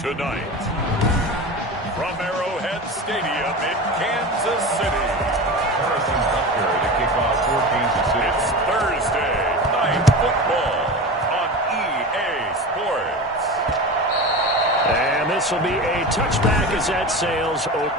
Tonight, from Arrowhead Stadium in Kansas City, to kick off for Kansas City. It's Thursday Night Football on EA Sports. And this will be a touchback as that sails over.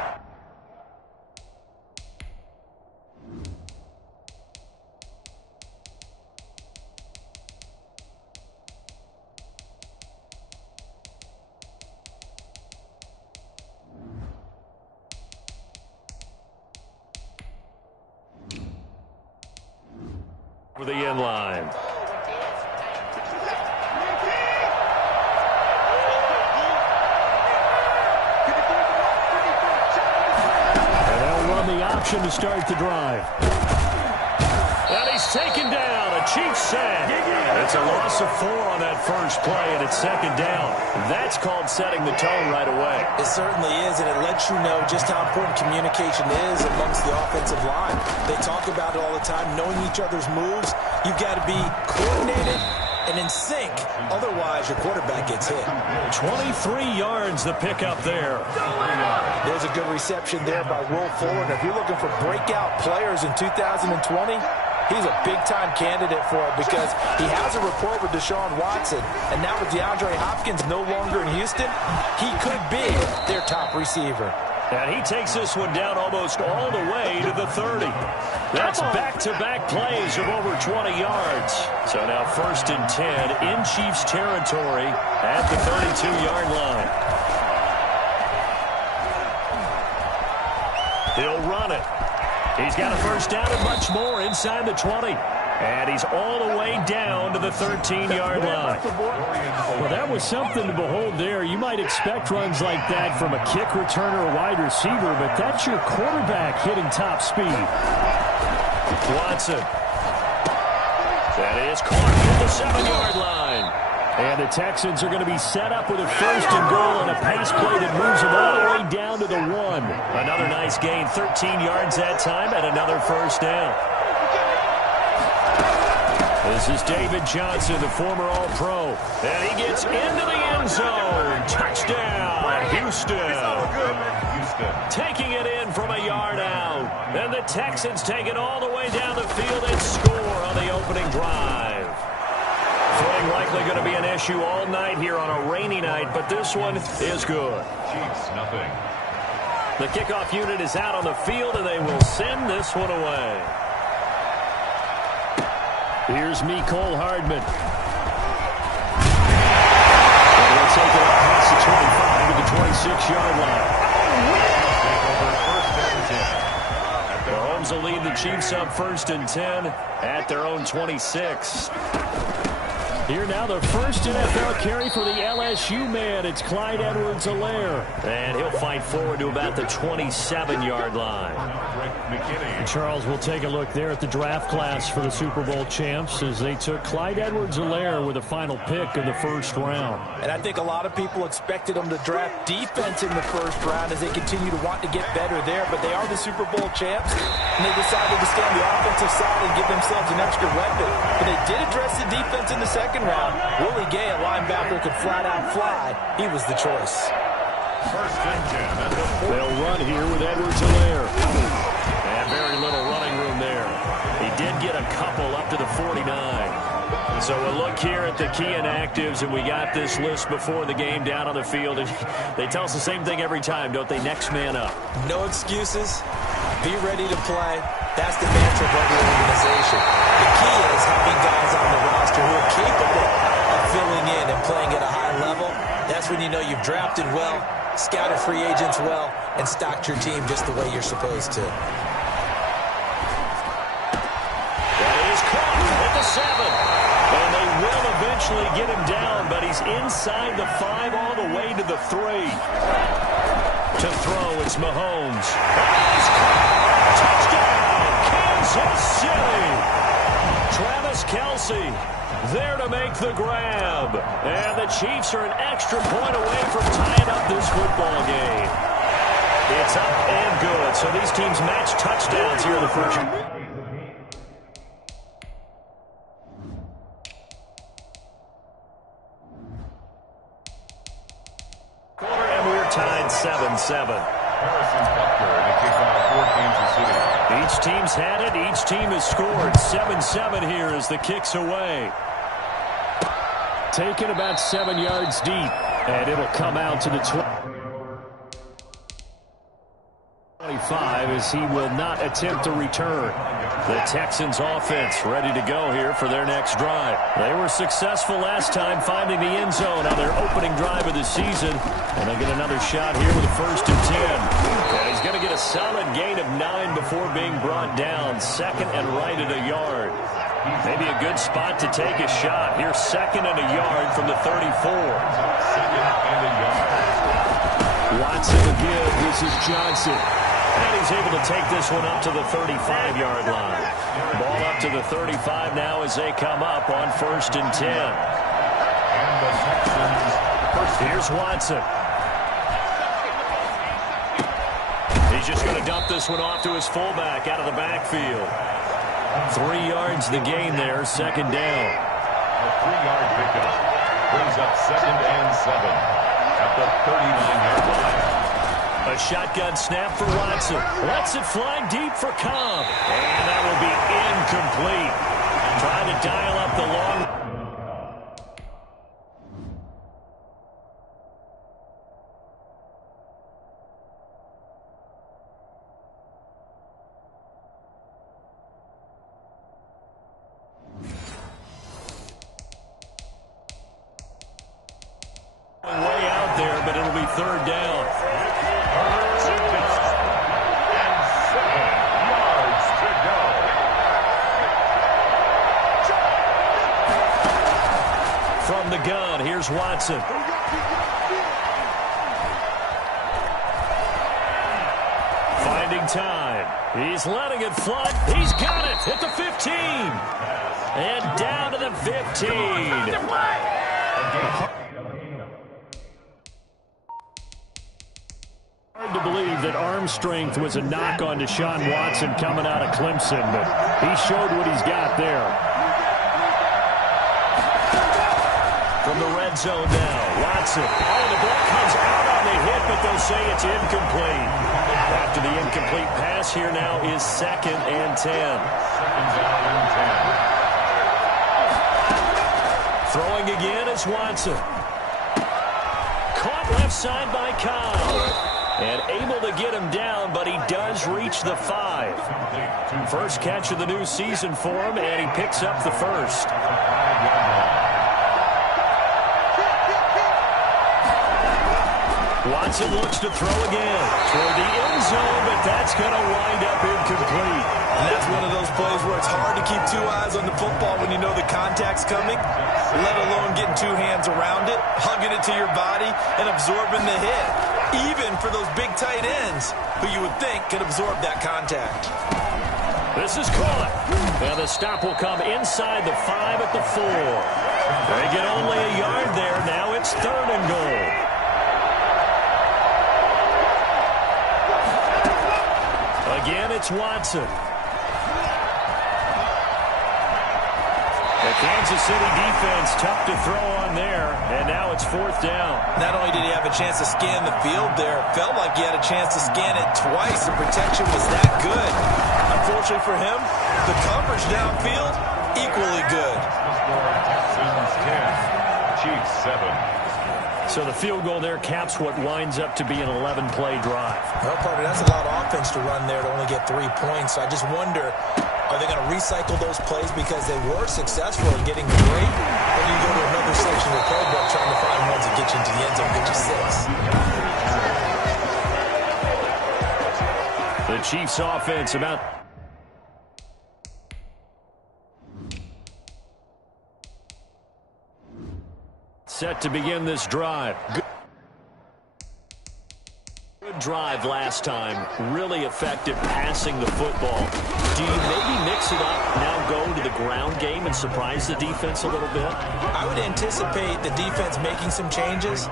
For the end line. And they'll run the option to start the drive. And he's taken down. A Chiefs sack. It's a loss of 4 on that first play, and it's second down. That's called setting the tone right away. It certainly is, and it lets you know just how important communication is amongst the offensive line. They talk about it all the time, knowing each other's moves. You've got to be coordinated and in sync. Otherwise, your quarterback gets hit. 23 yards the pickup there. There's a good reception there by Will Fuller. And if you're looking for breakout players in 2020, he's a big-time candidate for it because he has a rapport with Deshaun Watson. And now with DeAndre Hopkins no longer in Houston, he could be their top receiver. And he takes this one down almost all the way to the 30. That's back-to-back plays of over 20 yards. So now 1st and 10 in Chiefs territory at the 32-yard line. He'll run it. He's got a first down and much more inside the 20. And he's all the way down to the 13-yard line. Well, that was something to behold there. You might expect runs like that from a kick returner or wide receiver, but that's your quarterback hitting top speed. Watson. That is caught at the 7-yard line. And the Texans are going to be set up with a 1st and goal and a pass play that moves them all the way down to the 1. Another nice gain, 13 yards that time, and another first down. This is David Johnson, the former All-Pro. And he gets into the end zone. Touchdown, Houston. Taking it in from a yard out. And the Texans take it all the way down the field and score on the opening drive. Footing likely going to be an issue all night here on a rainy night, but this one is good. Chiefs, nothing. The kickoff unit is out on the field, and they will send this one away. Here's Mecole Hardman. And they'll take it up past the 25 to the 26-yard line. Mahomes will lead the Chiefs up 1st and 10 at their own 26. Here now, the first NFL carry for the LSU man. It's Clyde Edwards-Helaire. And he'll fight forward to about the 27-yard line. And Charles, will take a look there at the draft class for the Super Bowl champs as they took Clyde Edwards-Helaire with a final pick in the 1st round. And I think a lot of people expected them to draft defense in the 1st round as they continue to want to get better there. But they are the Super Bowl champs, and they decided to stay on the offensive side and give themselves an extra weapon. But they did address the defense in the 2nd round. Willie Gay, a linebacker, could flat-out fly. He was the choice. 1st and 10. They'll run here with Edwards-Helaire. And very little running room there. He did get a couple up to the 49. So we'll look here at the key inactives, and we got this list before the game down on the field. And they tell us the same thing every time, don't they? Next man up. No excuses. Be ready to play. That's the mantra of every organization. The key is having guys on the roster who are capable of filling in and playing at a high level. That's when you know you've drafted well, scouted free agents well, and stocked your team just the way you're supposed to. That is caught at the 7. And they will eventually get him down, but he's inside the 5 all the way to the 3. To throw, it's Mahomes. And he's caught! Touchdown, Kansas City! Travis Kelce there to make the grab. And the Chiefs are an extra point away from tying up this football game. It's up and good. So these teams match touchdowns here in the 1st. 7. Harrison Butker to kick off for Kansas City. Each team's had it. Each team has scored. 7-7 here as the kick's away. Taken about 7 yards deep. And it'll come out to the 25 as he will not attempt to return. The Texans offense ready to go here for their next drive. They were successful last time finding the end zone on their opening drive of the season. And they get another shot here with a 1st and 10. And he's going to get a solid gain of 9 before being brought down. 2nd and right at a yard. Maybe a good spot to take a shot. Here's 2nd and a yard from the 34. 2nd and a yard. Watson again. This is Johnson. And he's able to take this one up to the 35-yard line. Ball up to the 35 now as they come up on 1st and 10. And the Texans first. Here's Watson. He's just going to dump this one off to his fullback out of the backfield. 3 yards the gain there, 2nd down. A 3-yard pickup brings up 2nd and 7 at the 39-yard line. A shotgun snap for Watson. Lets it fly deep for Cobb. And that will be incomplete. Trying to dial up the long. Way out there, but it'll be 3rd down. From the gun, here's Watson. Finding time. He's letting it fly. He's got it at the 15. And down to the 15. Hard to believe that arm strength was a knock on Deshaun Watson coming out of Clemson, but he showed what he's got there. From the red zone now, Watson. Oh, the ball comes out on the hit, but they'll say it's incomplete. After the incomplete pass, here now is 2nd and 10. 2nd down and 10. Throwing again is Watson. Caught left side by Cobb. And able to get him down, but he does reach the 5. First catch of the new season for him, and he picks up the 1st. Watson looks to throw again toward the end zone, but that's going to wind up incomplete. And that's one of those plays where it's hard to keep 2 eyes on the football when you know the contact's coming, let alone getting 2 hands around it, hugging it to your body, and absorbing the hit. Even for those big tight ends who you would think could absorb that contact. This is caught. Now the stop will come inside the 5 at the 4. They get only a yard there. Now it's 3rd and goal. Again, it's Watson. The Kansas City defense tough to throw on there, and now it's 4th down. Not only did he have a chance to scan the field there, it felt like he had a chance to scan it twice. The protection was that good. Unfortunately for him, the coverage downfield, equally good. Texans 10, Chiefs 7. So the field goal there caps what winds up to be an 11-play drive. Well, partner, that's a lot of offense to run there to only get 3 points. So I just wonder, are they going to recycle those plays because they were successful in getting 3? Or do you go to another section of the playbook trying to find ones that get you into the end zone, get you 6? The Chiefs offense about... set to begin this drive. Good drive last time. Really effective passing the football. Do you maybe mix it up, now go to the ground game and surprise the defense a little bit? I would anticipate the defense making some changes,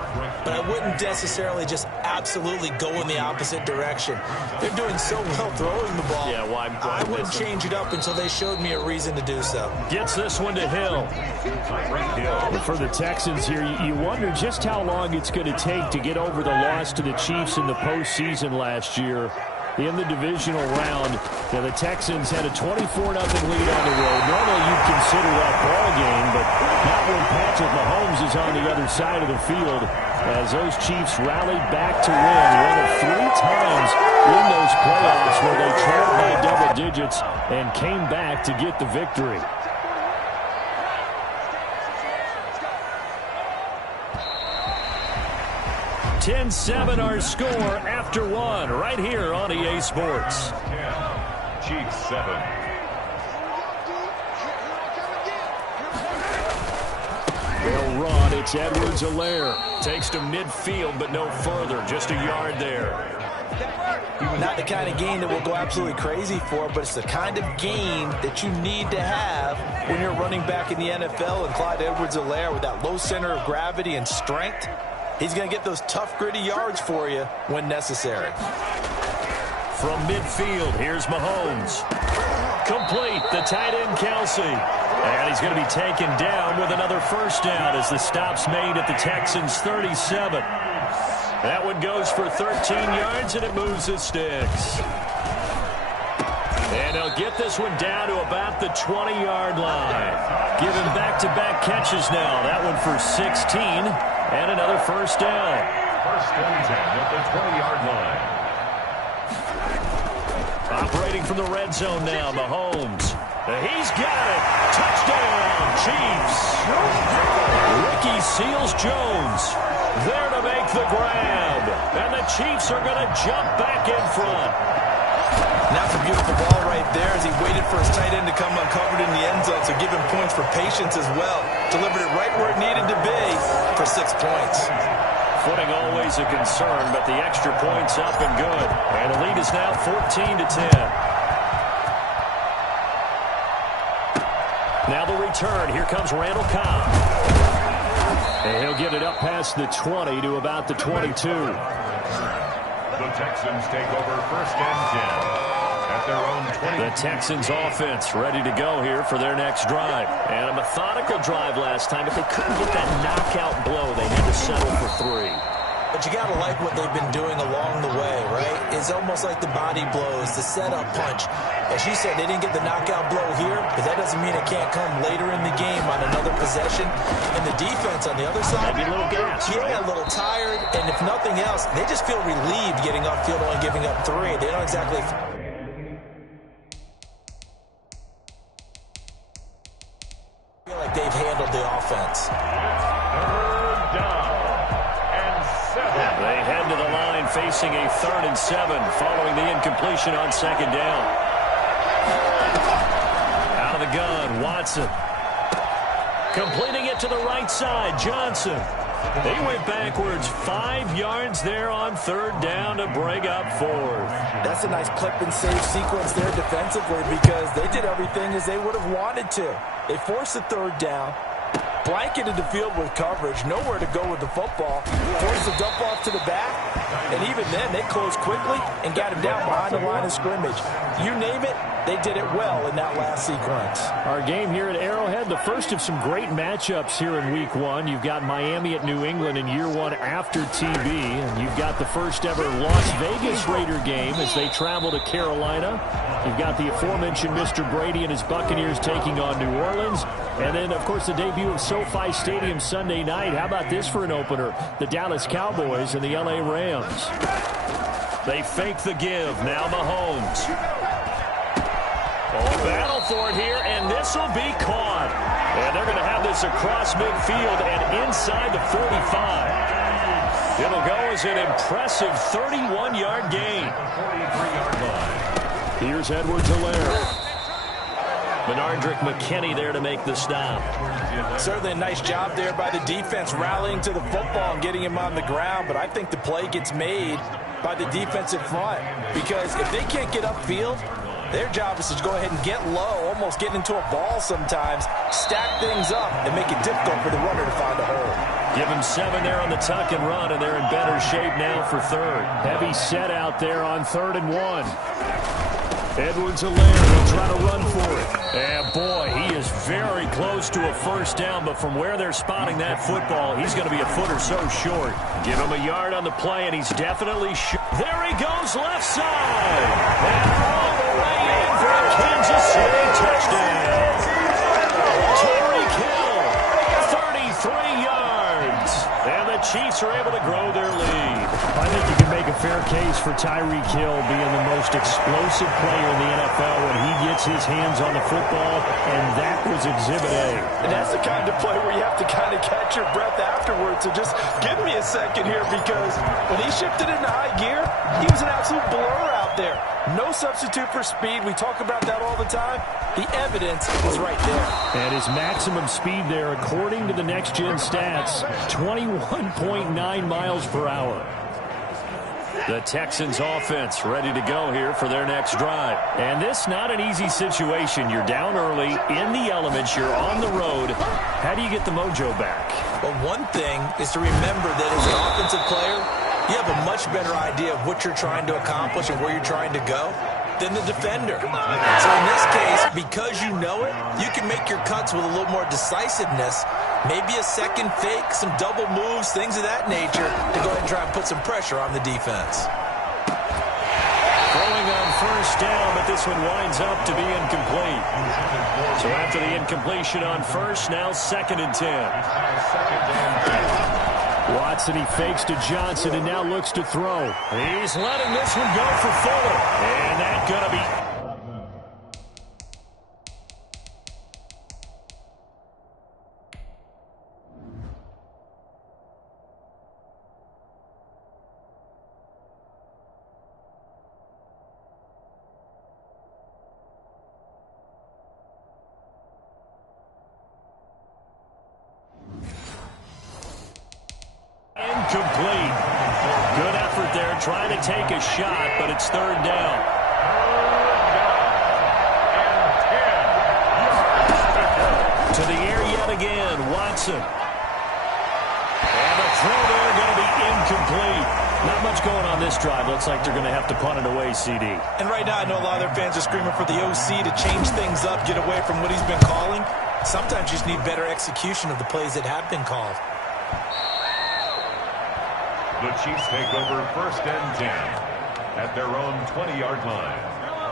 but I wouldn't necessarily just absolutely go in the opposite direction. They're doing so well throwing the ball. Yeah, why I wouldn't change it up until they showed me a reason to do so. Gets this one to Hill. For the Texans here, you wonder just how long it's going to take to get over the loss to the Chiefs in the postseason last year. In the divisional round, the Texans had a 24-0 lead on the road. Normally you'd consider that ball game, but not when Patrick Mahomes is on the other side of the field as those Chiefs rallied back to win one of 3 times in those playoffs where they trailed by double digits and came back to get the victory. $10-7 our score after 1 right here on EA Sports. 10, Chiefs 7. They'll run. It's Edwards-Helaire. Takes to midfield, but no further. Just a yard there. Not the kind of game that we'll go absolutely crazy for, but it's the kind of game that you need to have when you're running back in the NFL. And Clyde Edwards-Helaire, with that low center of gravity and strength, he's going to get those tough, gritty yards for you when necessary. From midfield, here's Mahomes. Complete, the tight end, Kelsey. And he's going to be taken down with another first down as the stop's made at the Texans' 37. That one goes for 13 yards, and it moves the sticks. And he'll get this one down to about the 20-yard line. Giving back-to-back catches now. That one for 16. And another first down. First and 10 at the 20-yard line. Operating from the red zone now, Mahomes. He's got it. Touchdown, Chiefs. Ricky Seals-Jones there to make the grab. And the Chiefs are going to jump back in front. Now it's a beautiful ball right there as he waited for his tight end to come uncovered in the end zone, so give him points for patience as well. Delivered it right where it needed to be for 6 points. Footing always a concern, but the extra points up and good. And the lead is now 14-10. Now the return. Here comes Randall Cobb. And he'll get it up past the 20 to about the 22. The Texans take over first and 10 at their own 20. The Texans offense ready to go here for their next drive. And a methodical drive last time, but they couldn't get that knockout blow. They had to settle for 3. But you got to like what they've been doing along the way, right? It's almost like the body blows, the setup punch. As she said, they didn't get the knockout blow here, but that doesn't mean it can't come later in the game on another possession. And the defense on the other side, maybe a little gas. Yeah, a little tired. And if nothing else, they just feel relieved getting upfield, only giving up 3. They don't exactly feel like they've handled the offense. Third down and 7. They head to the line facing a 3rd and 7 following the incompletion on 2nd down. Out of the gun, Watson. Completing it to the right side, Johnson. He went backwards 5 yards there on 3rd down to break up 4th. That's a nice clip and save sequence there defensively because they did everything as they would have wanted to. They forced the 3rd down, blanketed the field with coverage, nowhere to go with the football, forced the dump off to the back, and even then they closed quickly and got him down behind the line of scrimmage. You name it, they did it well in that last sequence. Our game here at Arrowhead, the first of some great matchups here in Week 1. You've got Miami at New England in year 1 after TB, and you've got the first ever Las Vegas Raider game as they travel to Carolina. You've got the aforementioned Mr. Brady and his Buccaneers taking on New Orleans. And then, of course, the debut of SoFi Stadium Sunday night. How about this for an opener? The Dallas Cowboys and the LA Rams. They fake the give. Now Mahomes. Oh, battle for it here, and this will be caught. And they're going to have this across midfield and inside the 45. It'll go as an impressive 31-yard gain. 43-yard line. Here's Edwards-Helaire. Benardrick McKinney there to make the stop. Certainly a nice job there by the defense rallying to the football and getting him on the ground, but I think the play gets made by the defensive front because if they can't get upfield, Their job is to go ahead and get low, almost get into a ball sometimes, stack things up, and make it difficult for the runner to find a hole. Give him 7 there on the tuck and run, and they're in better shape now for third. Heavy set out there on 3rd and 1. Edwards-Helaire will try to run for it. And boy, he is very close to a first down, but from where they're spotting that football, he's going to be a foot or so short. Give him a yard on the play, and he's definitely short. There he goes, left side. And all the way in for a Kansas City touchdown. Tyreek Hill, 33 yards. And the Chiefs are able to grow their lead. I think you can make a fair case for Tyreek Hill being the most explosive player in the NFL when he gets his hands on the football, and that was Exhibit A. And that's the kind of play where you have to kind of catch your breath afterwards. So just give me a second here, because when he shifted into high gear, he was an absolute blur out there. No substitute for speed. We talk about that all the time. The evidence was right there. And his maximum speed there, according to the next-gen stats, 21.9 miles per hour. The Texans offense ready to go here for their next drive. And this not an easy situation. You're down early, in the elements, you're on the road. How do you get the mojo back? Well, one thing is to remember that as an offensive player, you have a much better idea of what you're trying to accomplish and where you're trying to go than the defender. So in this case, because you know it, you can make your cuts with a little more decisiveness. Maybe a second fake, some double moves, things of that nature to go ahead and try and put some pressure on the defense. Throwing on first down, but this one winds up to be incomplete. So after the incompletion on first, now 2nd and 10. Watson, he fakes to Johnson and now looks to throw. He's letting this one go for Fuller. And that's going to be... Incomplete. Good effort there, trying to take a shot, but it's 3rd down. To the air yet again, Watson. And the throw there going to be incomplete. Not much going on this drive. Looks like they're going to have to punt it away, CD. And right now, I know a lot of their fans are screaming for the OC to change things up, get away from what he's been calling. Sometimes you just need better execution of the plays that have been called. The Chiefs take over 1st and 10 at their own 20-yard line.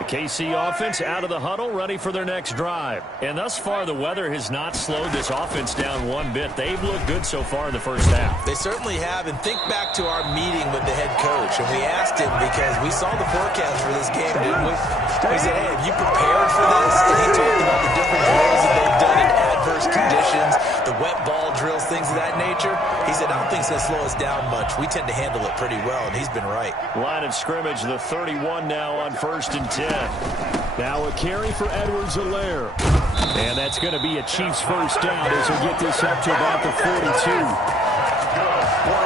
The KC offense out of the huddle, ready for their next drive. And thus far, the weather has not slowed this offense down one bit. They've looked good so far in the first half. They certainly have. And think back to our meeting with the head coach. And we asked him, because we saw the forecast for this game, didn't we? We said, hey, have you prepared for this? And he talked about the different drills that they've done in adverse conditions, the wet ball drills, things of that nature. He said, I don't think it's going to slow us down much. We tend to handle it pretty well, and he's been right. Line of scrimmage, the 31 now on 1st and 10. Now a carry for Edwards-Helaire. And that's going to be a Chiefs first down as we get this up to about the 42.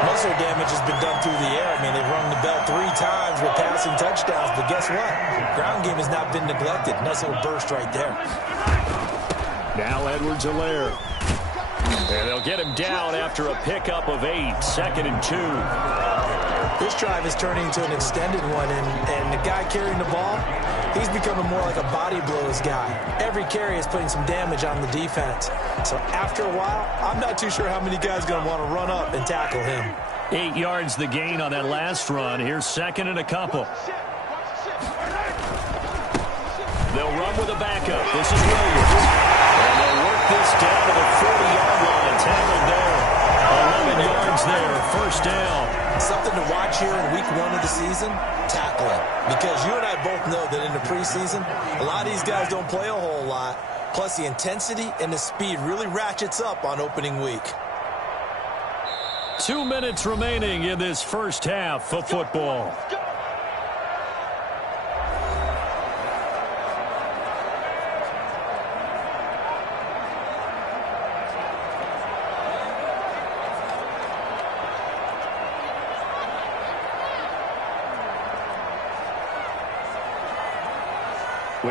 Muscle damage has been done through the air. I mean, they've rung the bell 3 times with passing touchdowns, but guess what? Ground game has not been neglected. Nice little burst right there. Now Edwards-Helaire. And they'll get him down after a pickup of 8, 2nd and 2. This drive is turning into an extended one, and the guy carrying the ball, he's becoming more like a body blows guy. Every carry is putting some damage on the defense. So after a while, I'm not too sure how many guys are going to want to run up and tackle him. 8 yards the gain on that last run. Here's 2nd and a couple. They'll run with a backup. This is Williams. And they'll work this down to the 40-yard line. Tackled there. 11 yards there. First down. Something to watch here in week 1 of the season, tackling. Because you and I both know that in the preseason, a lot of these guys don't play a whole lot. Plus, the intensity and the speed really ratchets up on opening week. 2 minutes remaining in this first half of football.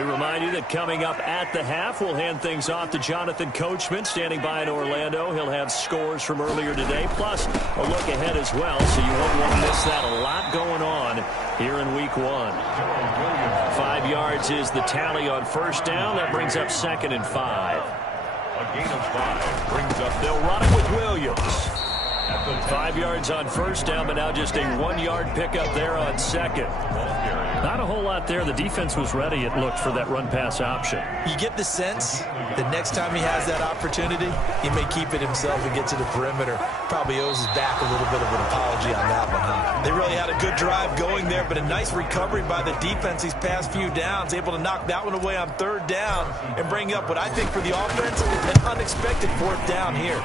We remind you that coming up at the half, we'll hand things off to Jonathan Coachman, standing by in Orlando. He'll have scores from earlier today, plus a look ahead as well, so you won't want to miss that. A lot going on here in Week 1. 5 yards is the tally on first down. That brings up 2nd and 5. A gain of 5 brings up. They'll run it with Williams. 5 yards on first down, but now just a 1-yard pickup there on second. Not a whole lot there. The defense was ready, it looked, for that run-pass option. You get the sense that next time he has that opportunity, he may keep it himself and get to the perimeter. Probably owes his back a little bit of an apology on that one, huh? They really had a good drive going there, but a nice recovery by the defense these past few downs, able to knock that one away on 3rd down and bring up what I think for the offense, an unexpected 4th down here.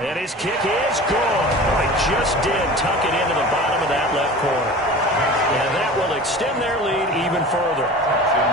And his kick is good. Oh, he just did tuck it into the bottom of that left corner. And that will extend their lead even further.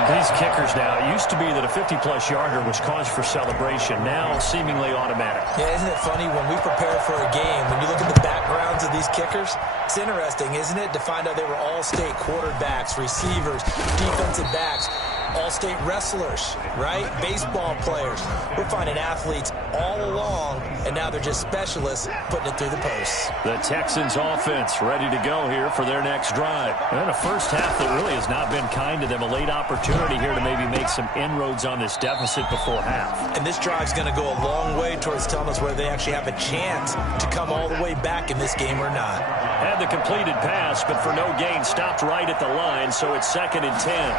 These kickers now, it used to be that a 50-plus yarder was cause for celebration. Now seemingly automatic. Yeah, isn't it funny when we prepare for a game, when you look at the backgrounds of these kickers, it's interesting, isn't it, to find out they were all-state quarterbacks, receivers, defensive backs, all-state wrestlers, right? Baseball players. We're finding athletes all along, and now they're just specialists putting it through the posts. The Texans offense ready to go here for their next drive. And a first half that really has not been kind to them. A late opportunity here to maybe make some inroads on this deficit before half. And this drive's going to go a long way towards telling us whether they actually have a chance to come all the way back in this game or not. Had the completed pass, but for no gain, stopped right at the line, so it's 2nd and 10.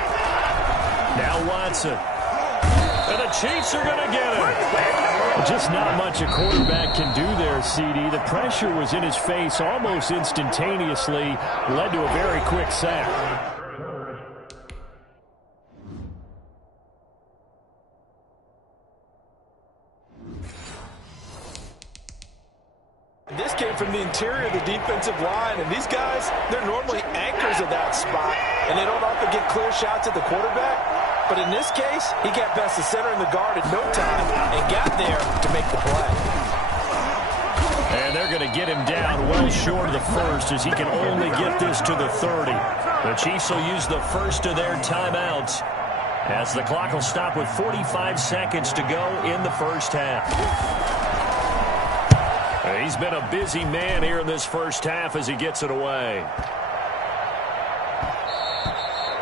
Now Watson. And the Chiefs are going to get him. Just not much a quarterback can do there, CD. The pressure was in his face almost instantaneously. Led to a very quick sack. This came from the interior of the defensive line, and these guys, they're normally anchors of that spot, and they don't often get clear shots at the quarterback. But in this case, he got past the center and the guard in no time and got there to make the play. And they're going to get him down well short of the first, as he can only get this to the 30. The Chiefs will use the first of their timeouts, as the clock will stop with 45 seconds to go in the first half. He's been a busy man here in this first half as he gets it away.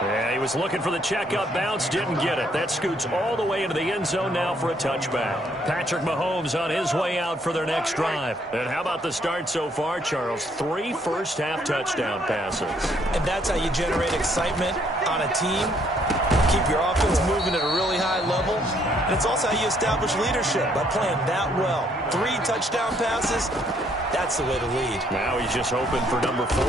Yeah, he was looking for the check-up bounce, didn't get it. That scoots all the way into the end zone now for a touchback. Patrick Mahomes on his way out for their next drive. And how about the start so far, Charles? 3 first-half touchdown passes. And that's how you generate excitement on a team. Keep your offense moving at a really high level. And it's also how you establish leadership, by playing that well. 3 touchdown passes, that's the way to lead. Now he's just hoping for number 4.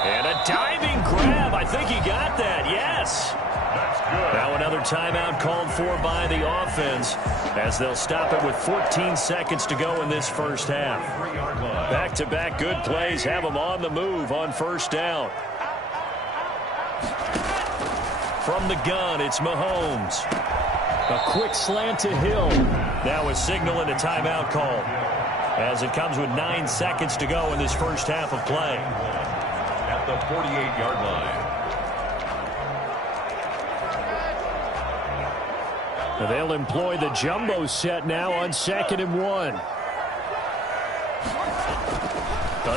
And a diving grab. I think he got that. Yes. That's good. Now another timeout called for by the offense, as they'll stop it with 14 seconds to go in this first half. Back-to-back good plays have them on the move on first down. From the gun, it's Mahomes. A quick slant to Hill. Now a signal and a timeout call, as it comes with 9 seconds to go in this first half of play. At the 48-yard line. They'll employ the jumbo set now on 2nd and 1.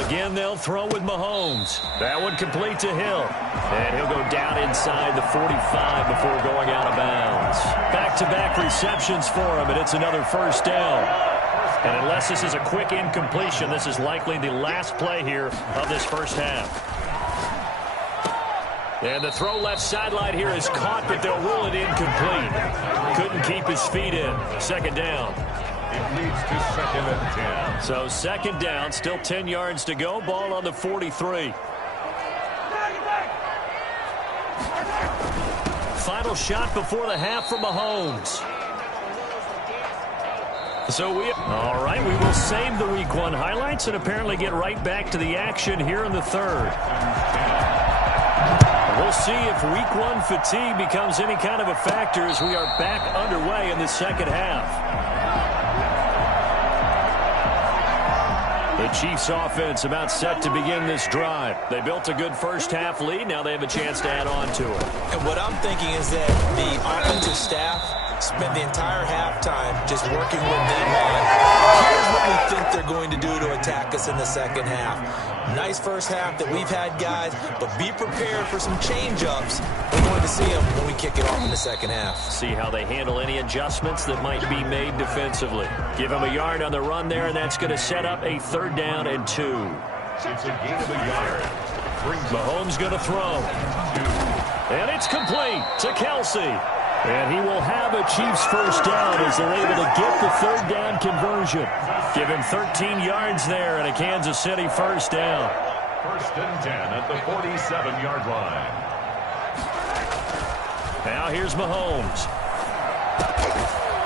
Again, they'll throw with Mahomes. That one complete to Hill. And he'll go down inside the 45 before going out of bounds. Back-to-back receptions for him, and it's another first down. And unless this is a quick incompletion, this is likely the last play here of this first half. And the throw left sideline here is caught, but they'll rule it incomplete. Couldn't keep his feet in. 2nd down. It leads to 2nd and 10. So 2nd down, still 10 yards to go. Ball on the 43. Final shot before the half from Mahomes. All right, we will save the Week 1 highlights and apparently get right back to the action here in the 3rd. We'll see if Week 1 fatigue becomes any kind of a factor as we are back underway in the second half. The Chiefs offense about set to begin this drive. They built a good first half lead. Now they have a chance to add on to it. And what I'm thinking is that the offensive staff spend the entire halftime just working with them on, here's what we think they're going to do to attack us in the second half. Nice first half that we've had, guys, but be prepared for some change-ups. We're going to see them when we kick it off in the second half. See how they handle any adjustments that might be made defensively. Give them a yard on the run there, and that's going to set up a 3rd down and 2. It's a gain of a yard. Mahomes going to throw. And it's complete to Kelsey. And he will have a Chiefs first down as they're able to get the 3rd down conversion. Give him 13 yards there and a Kansas City first down. 1st and 10 at the 47-yard line. Now here's Mahomes.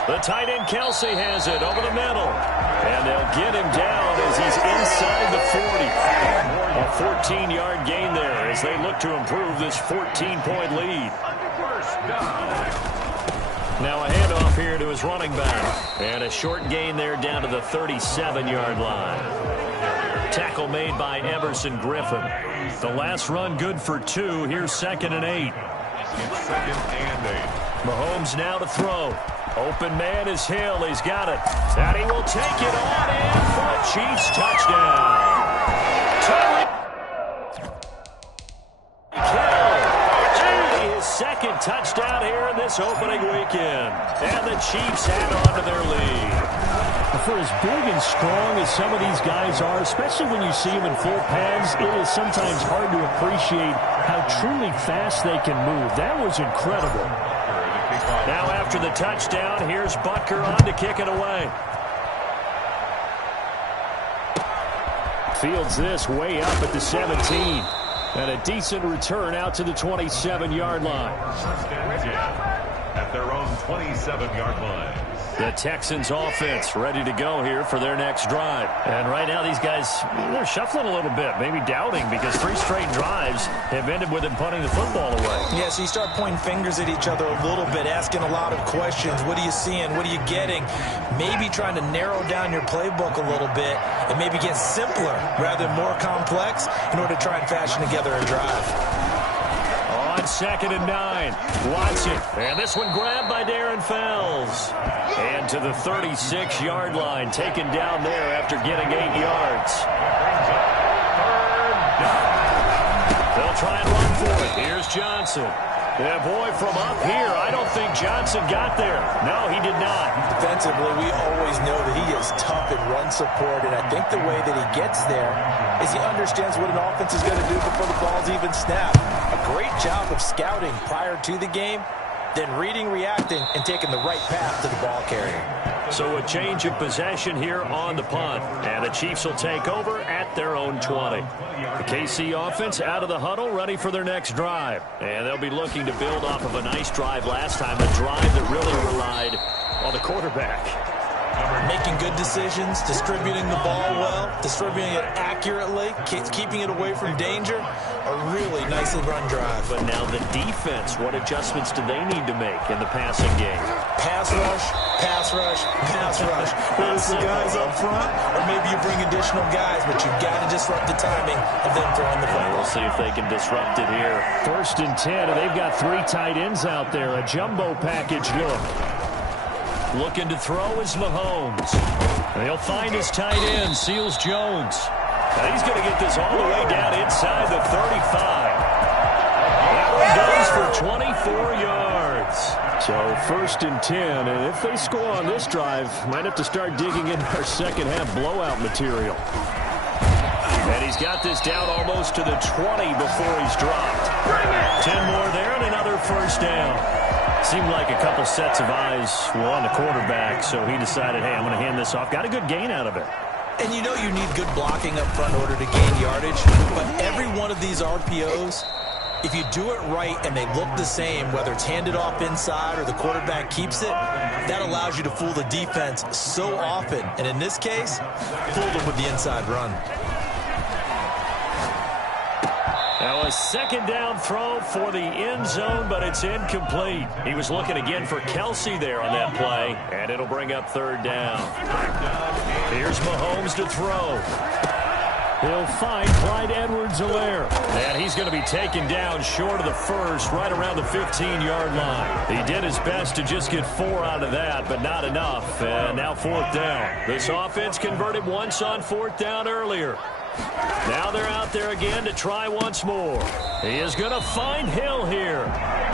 The tight end Kelsey has it over the middle. And they'll get him down as he's inside the 40. A 14-yard gain there as they look to improve this 14-point lead. Now a handoff here to his running back. And a short gain there down to the 37-yard line. Tackle made by Emerson Griffin. The last run good for 2. Here's 2nd and 8. It's 2nd and 8. Mahomes now to throw. Open man is Hill. He's got it. And he will take it on in for a Chiefs touchdown. His 2nd touchdown here in this opening weekend. And the Chiefs add on to their lead. For as big and strong as some of these guys are, especially when you see them in full pads, it is sometimes hard to appreciate how truly fast they can move. That was incredible. Now after the touchdown, here's Butker on to kick it away. Fields this way up at the 17. And a decent return out to the 27-yard line. At their own 27-yard line. The Texans offense ready to go here for their next drive. And right now these guys, they're shuffling a little bit, maybe doubting, because 3 straight drives have ended with them punting the football away. Yeah, so you start pointing fingers at each other a little bit, asking a lot of questions. What are you seeing? What are you getting? Maybe trying to narrow down your playbook a little bit and maybe get simpler rather than more complex in order to try and fashion together a drive. On 2nd and 9, Watson. And this one grabbed by Darren Fells. And to the 36-yard line, taken down there after getting 8 yards. They'll try and run for it. Here's Johnson. Yeah, boy, from up here, I don't think Johnson got there. No, he did not. Defensively, we always know that he is tough in run support, and I think the way that he gets there is he understands what an offense is going to do before the ball's even snapped. A great job of scouting prior to the game, then reading, reacting, and taking the right path to the ball carrier. So a change of possession here on the punt. And the Chiefs will take over at their own 20. The KC offense out of the huddle, ready for their next drive. And they'll be looking to build off of a nice drive last time, a drive that really relied on the quarterback. Making good decisions, distributing the ball well, distributing it accurately, keeping it away from danger. A really nicely run drive. But now the defense, what adjustments do they need to make in the passing game? Pass rush, pass rush, pass rush. Whether it's the guys up front, or maybe you bring additional guys, but you've got to disrupt the timing of them throwing the football. We'll see if they can disrupt it here. 1st and 10, and they've got 3 tight ends out there. A jumbo package look. Looking to throw is Mahomes. He'll find his tight end, Seals Jones. And he's going to get this all the way down inside the 35. That one goes for 24 yards. So 1st and 10, and if they score on this drive, might have to start digging in our second half blowout material. And he's got this down almost to the 20 before he's dropped. 10 more there and another first down. Seemed like a couple sets of eyes were on the quarterback, so he decided, hey, I'm going to hand this off. Got a good gain out of it. And you know you need good blocking up front in order to gain yardage, but every one of these RPOs, if you do it right and they look the same, whether it's handed off inside or the quarterback keeps it, that allows you to fool the defense so often. And in this case, fool them with the inside run. Now a second down throw for the end zone, but it's incomplete. He was looking again for Kelsey there on that play, and it'll bring up third down. Here's Mahomes to throw. He'll find Clyde Edwards-Helaire. And he's going to be taken down short of the first, right around the 15-yard line. He did his best to just get 4 out of that, but not enough. And now fourth down. This offense converted once on fourth down earlier. Now they're out there again to try once more. He is going to find Hill here.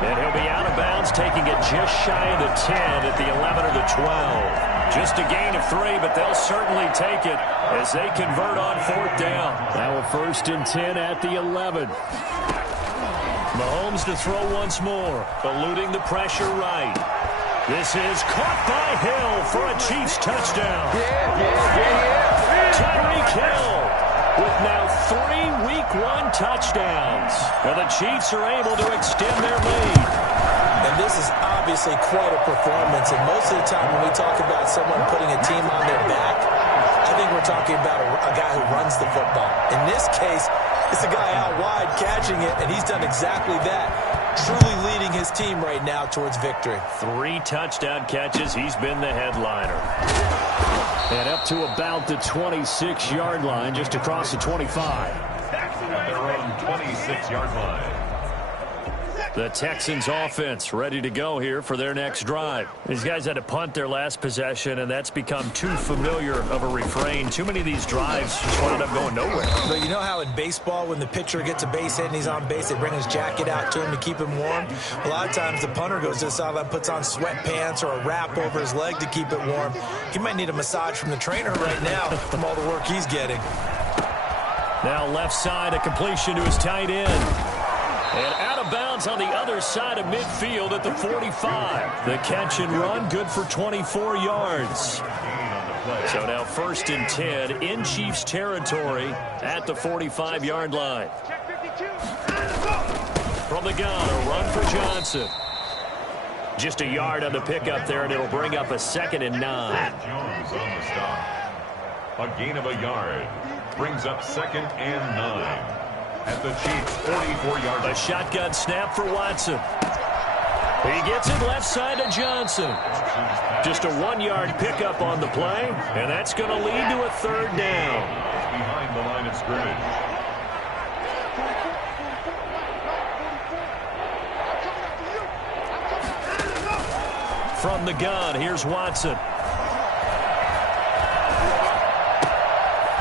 And he'll be out of bounds, taking it just shy of the 10 at the 11 or the 12. Just a gain of 3, but they'll certainly take it as they convert on fourth down. Now a 1st and 10 at the 11. Mahomes to throw once more, eluding the pressure right. This is caught by Hill for a Chiefs touchdown. Tyreek Hill with now 3 Week 1 touchdowns. And the Chiefs are able to extend their lead. And this is obviously quite a performance. And most of the time when we talk about someone putting a team on their back, I think we're talking about a guy who runs the football. In this case, it's a guy out wide catching it, and he's done exactly that. Truly leading his team right now towards victory. 3 touchdown catches. He's been the headliner. And up to about the 26-yard line, just across the 25. At their own 26-yard line. The Texans offense ready to go here for their next drive. These guys had to punt their last possession, and that's become too familiar of a refrain. Too many of these drives just wound up going nowhere. But you know how in baseball, when the pitcher gets a base hit and he's on base, they bring his jacket out to him to keep him warm? A lot of times the punter goes to the sideline, puts on sweatpants or a wrap over his leg to keep it warm. He might need a massage from the trainer right now from all the work he's getting. Now left side, a completion to his tight end. And out of bounds on the other side of midfield at the 45. The catch and run, good for 24 yards. So now 1st and 10 in Chiefs territory at the 45-yard line. From the gun, a run for Johnson. Just a yard on the pickup there, and it'll bring up a 2nd and 9. Jones on the stop. A gain of a yard. Brings up 2nd and 9. At the Chiefs' 44-yard line. A shotgun snap for Watson. He gets it left side to Johnson. Just a 1-yard pickup on the play, and that's going to lead to a 3rd down. Behind the line of scrimmage. From the gun, here's Watson.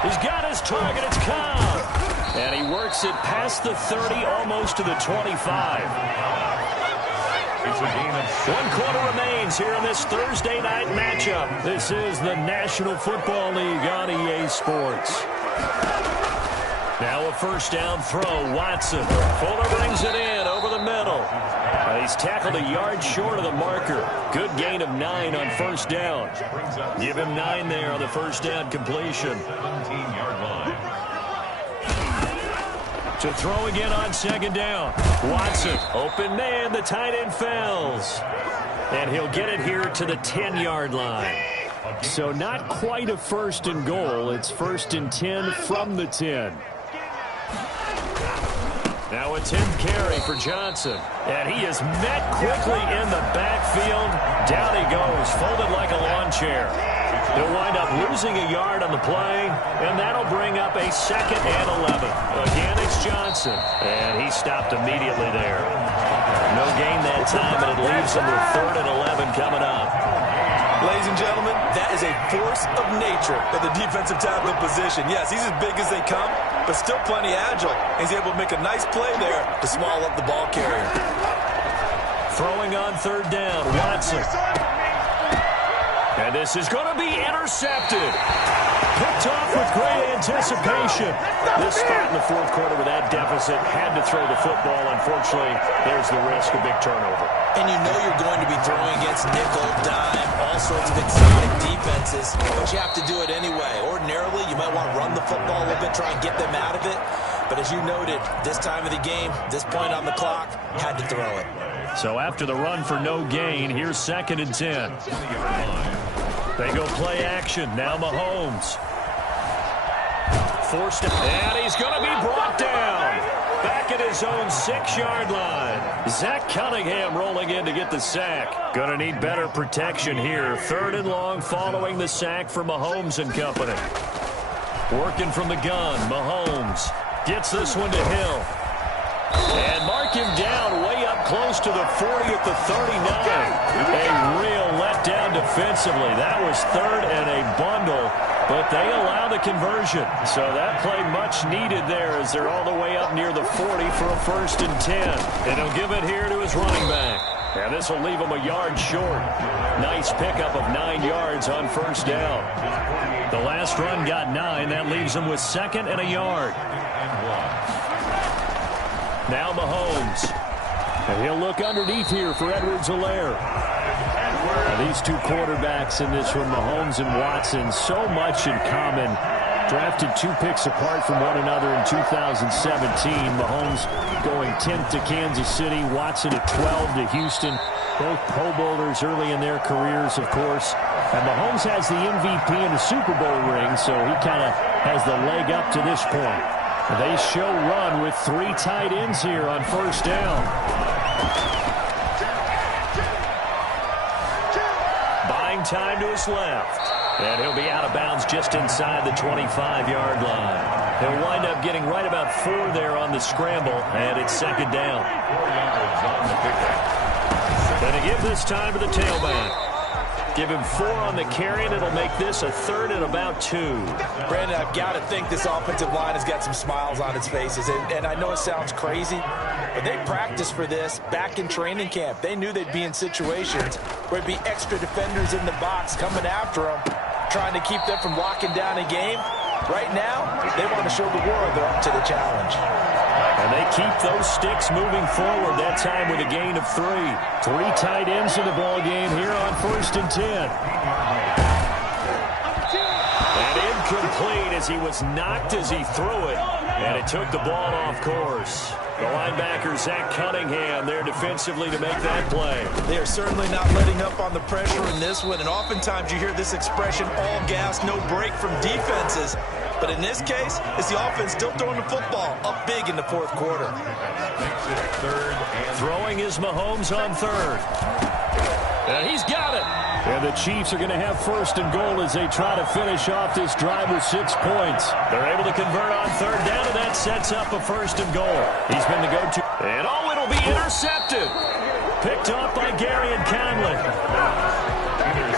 He's got his target, it's Cobb. And he works it past the 30, almost to the 25. It's a gain of 1 quarter remains here in this Thursday night matchup. This is the National Football League on EA Sports. Now a 1st down throw, Watson. Fuller brings it in over the middle. He's tackled a yard short of the marker. Good gain of 9 on 1st down. Give him 9 there on the 1st down completion. 17-yard line. To throw again on 2nd down. Watson, open man, the tight end fells. And he'll get it here to the 10-yard line. So not quite a 1st and goal. It's 1st and 10 from the 10. Now a 10th carry for Johnson. And he is met quickly in the backfield. Down he goes, folded like a lawn chair. He'll wind up losing a yard on the play, and that'll bring up a 2nd and 11. Again, it's Johnson, and he stopped immediately there. No gain that time, and it leaves him with 3rd and 11 coming up. Ladies and gentlemen, that is a force of nature at the defensive tackle position. Yes, he's as big as they come, but still plenty agile. He's able to make a nice play there to small up the ball carrier. Throwing on 3rd down, Watson. And this is going to be intercepted. Picked off with great anticipation. This spot in the 4th quarter with that deficit had to throw the football. Unfortunately, there's the risk of big turnover. And you know you're going to be throwing against nickel, dime, all sorts of exotic defenses, but you have to do it anyway. Ordinarily, you might want to run the football a little bit, try and get them out of it. But as you noted, this time of the game, this point on the clock, had to throw it. So after the run for no gain, here's 2nd and 10. They go play action. Now Mahomes. Forced it, and he's going to be brought down. Back at his own 6-yard line. Zach Cunningham rolling in to get the sack. Going to need better protection here. 3rd and long following the sack for Mahomes and company. Working from the gun, Mahomes gets this one to Hill. And mark him down way up close to the 40 at the 39. A real letdown defensively. That was 3rd and a bundle, but they allow the conversion. So that play much needed there as they're all the way up near the 40 for a 1st and 10. And he'll give it here to his running back. And this will leave him a yard short. Nice pickup of 9 yards on 1st down. The last run got 9. That leaves him with 2nd and a yard. Now Mahomes. And he'll look underneath here for Edwards-Helaire. These two quarterbacks in this one, Mahomes and Watson, so much in common. Drafted 2 picks apart from one another in 2017. Mahomes going 10th to Kansas City. Watson at 12 to Houston. Both Pro Bowlers early in their careers, of course. And Mahomes has the MVP and a Super Bowl ring, so he kind of has the leg up to this point. They show run with 3 tight ends here on 1st down. Buying time to his left. And he'll be out of bounds just inside the 25-yard line. He'll wind up getting right about 4 there on the scramble, and it's 2nd down. 4 yards on the pickup. Going to give this time to the tailback. Give him 4 on the carry, and it'll make this a 3rd and about 2. Brandon, I've got to think this offensive line has got some smiles on its faces. And I know it sounds crazy, but they practiced for this back in training camp. They knew they'd be in situations where it'd be extra defenders in the box coming after them, trying to keep them from locking down a game. Right now, they want to show the world they're up to the challenge. And they keep those sticks moving forward, that time with a gain of 3. 3 tight ends in the ball game here on 1st and 10. And incomplete as he was knocked as he threw it. And it took the ball off course. The linebacker, Zach Cunningham, there defensively to make that play. They are certainly not letting up on the pressure in this one. And oftentimes you hear this expression, all gas, no break from defenses. But in this case, it's the offense still throwing the football up big in the 4th quarter. Makes it 3rd and throwing is Mahomes on 3rd. And he's got it. And the Chiefs are going to have 1st and goal as they try to finish off this drive with 6 points. They're able to convert on 3rd down, and that sets up a 1st and goal. He's been the go-to. And it'll be intercepted. Picked off by Gary and Conley.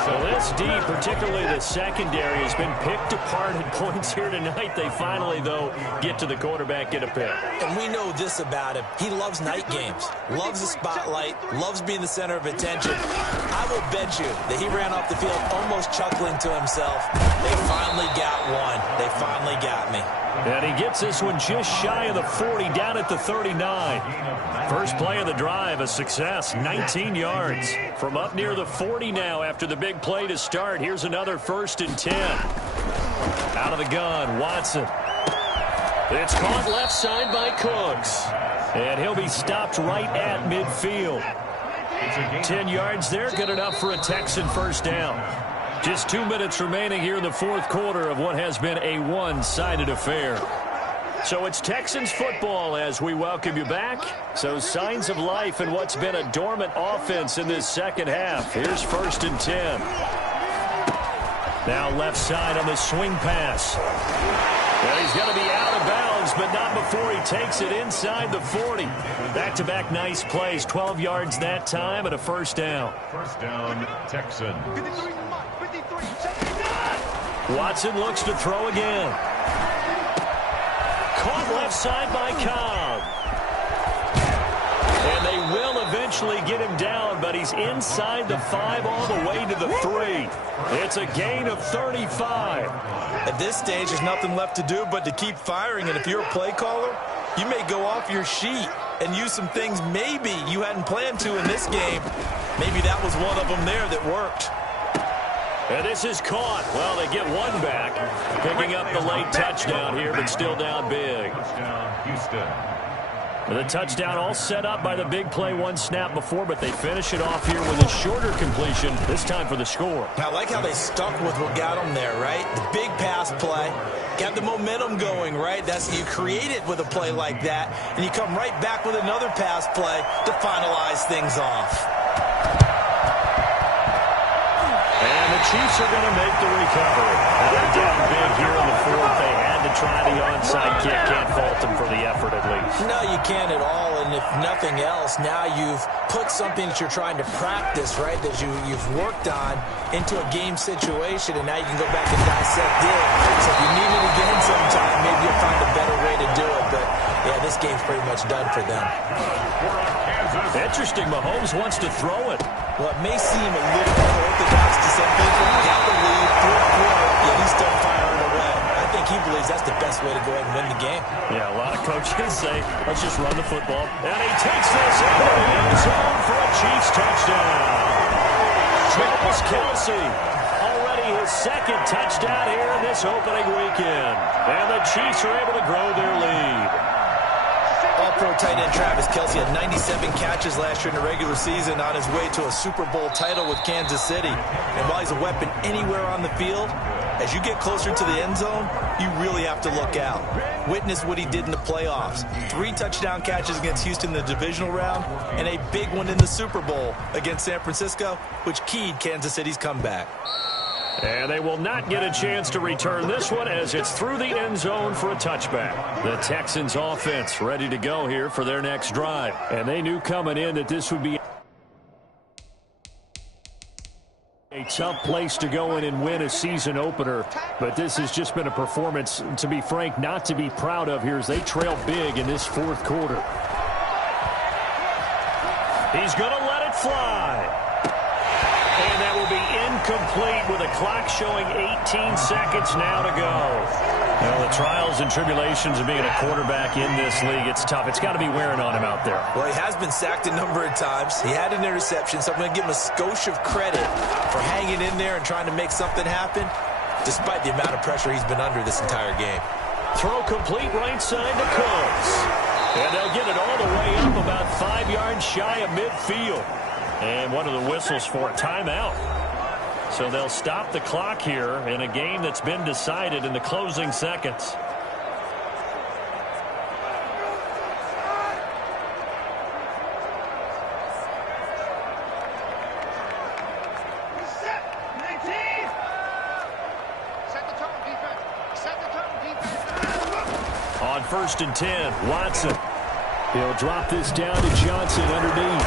So this D, particularly the secondary, has been picked apart at points here tonight. They finally, though, get to the quarterback, get a pick. And we know this about him. He loves night games, loves the spotlight, loves being the center of attention. I will bet you that he ran off the field almost chuckling to himself. They finally got one. They finally got me. And he gets this one just shy of the 40, down at the 39. First play of the drive, a success, 19 yards. From up near the 40 now after the big play to start. Here's another 1st and 10. Out of the gun, Watson. It's caught left side by Cooks. And he'll be stopped right at midfield. 10 yards there, good enough for a Texan 1st down. Just 2 minutes remaining here in the 4th quarter of what has been a one-sided affair. So it's Texans football as we welcome you back. So signs of life in what's been a dormant offense in this 2nd half. Here's 1st and 10. Now left side on the swing pass. Well, he's going to be out of bounds, but not before he takes it inside the 40. Back-to-back nice plays, 12 yards that time and a 1st down. 1st down, Texans. Watson looks to throw again. Caught left side by Cobb. And they will eventually get him down, but he's inside the 5 all the way to the 3. It's a gain of 35. At this stage, there's nothing left to do but to keep firing. And if you're a play caller, you may go off your sheet and use some things maybe you hadn't planned to in this game. Maybe that was one of them there that worked. And this is caught. Well, they get one back. Picking up the late touchdown here, but still down big. Touchdown, Houston. The touchdown all set up by the big play one snap before, but they finish it off here with a shorter completion, this time for the score. I like how they stuck with what got them there, right? The big pass play, got the momentum going, right? You create it with a play like that, and you come right back with another pass play to finalize things off. And the Chiefs are going to make the recovery. Now they're down big here in the fourth. They had to try the onside kick. Can't fault them for the effort at least. No, you can't at all. And if nothing else, now you've put something that you're trying to practice, right, that you've worked on into a game situation, and now you can go back and dissect it. So if you need it again sometime, maybe you'll find a better way to do it. But, yeah, this game's pretty much done for them. Interesting. Mahomes wants to throw it. Well, it may seem a little unorthodox to some people. Got the lead, fourth quarter, yet he's still firing away. I think he believes that's the best way to go ahead and win the game. Yeah, a lot of coaches say, let's just run the football. And he takes this into the end zone for a Chiefs touchdown. Travis Kelce, already his second touchdown here in this opening weekend. And the Chiefs are able to grow their lead. All-pro tight end Travis Kelce had 97 catches last year in the regular season on his way to a Super Bowl title with Kansas City. And while he's a weapon anywhere on the field, as you get closer to the end zone, you really have to look out. Witness what he did in the playoffs. 3 touchdown catches against Houston in the divisional round, and a big one in the Super Bowl against San Francisco, which keyed Kansas City's comeback. And they will not get a chance to return this one as it's through the end zone for a touchback. The Texans offense ready to go here for their next drive. And they knew coming in that this would be a tough place to go in and win a season opener. But this has just been a performance, to be frank, not to be proud of here as they trail big in this fourth quarter. He's going to let it fly. And that will be incomplete with a clock showing 18 seconds now to go. Well, the trials and tribulations of being a quarterback in this league, it's tough. It's got to be wearing on him out there. Well, he has been sacked a number of times. He had an interception, so I'm going to give him a skosh of credit for hanging in there and trying to make something happen, despite the amount of pressure he's been under this entire game. Throw complete right side to Cooks. And they'll get it all the way up about 5 yards shy of midfield. And one of the whistles for a timeout. So they'll stop the clock here in a game that's been decided in the closing seconds. On 1st and 10, Watson. He'll drop this down to Johnson underneath.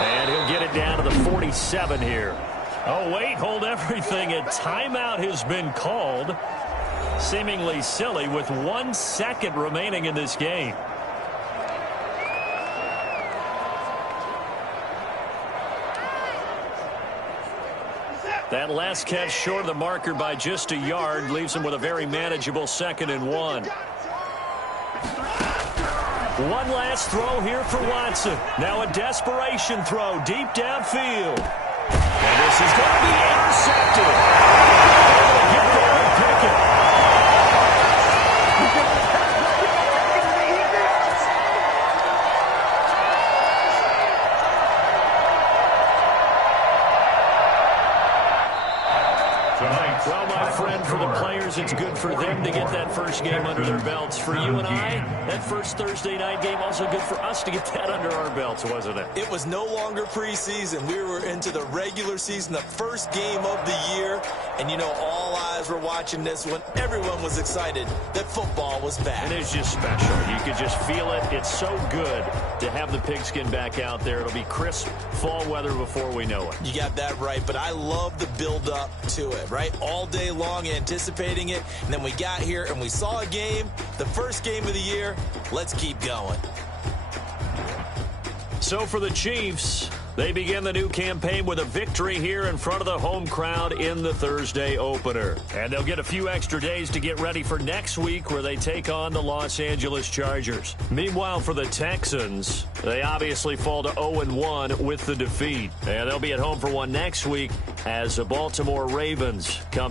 And he'll get it down to the 47 here. Oh, wait, hold everything. A timeout has been called. Seemingly silly with 1 second remaining in this game. That last catch short of the marker by just a yard leaves him with a very manageable 2nd and 1. One last throw here for Watson. Now a desperation throw deep downfield. And this is going to be intercepted. Get there and pick it. Well, my friend, for the players, it's good for them to get that first game under their belts. For you and I, that first Thursday night game, also good for us to get that under our belts, wasn't it? It was no longer preseason. We were into the regular season, the first game of the year. And, you know, all eyes were watching this one. Everyone was excited that football was back. And it's just special. You could just feel it. It's so good to have the pigskin back out there. It'll be crisp fall weather before we know it. You got that right, but I love the build-up to it, right? All day long anticipating it, and then we got here and we saw a game, the first game of the year. Let's keep going. So for the Chiefs, they begin the new campaign with a victory here in front of the home crowd in the Thursday opener. And they'll get a few extra days to get ready for next week where they take on the Los Angeles Chargers. Meanwhile, for the Texans, they obviously fall to 0-1 with the defeat. And they'll be at home for one next week as the Baltimore Ravens come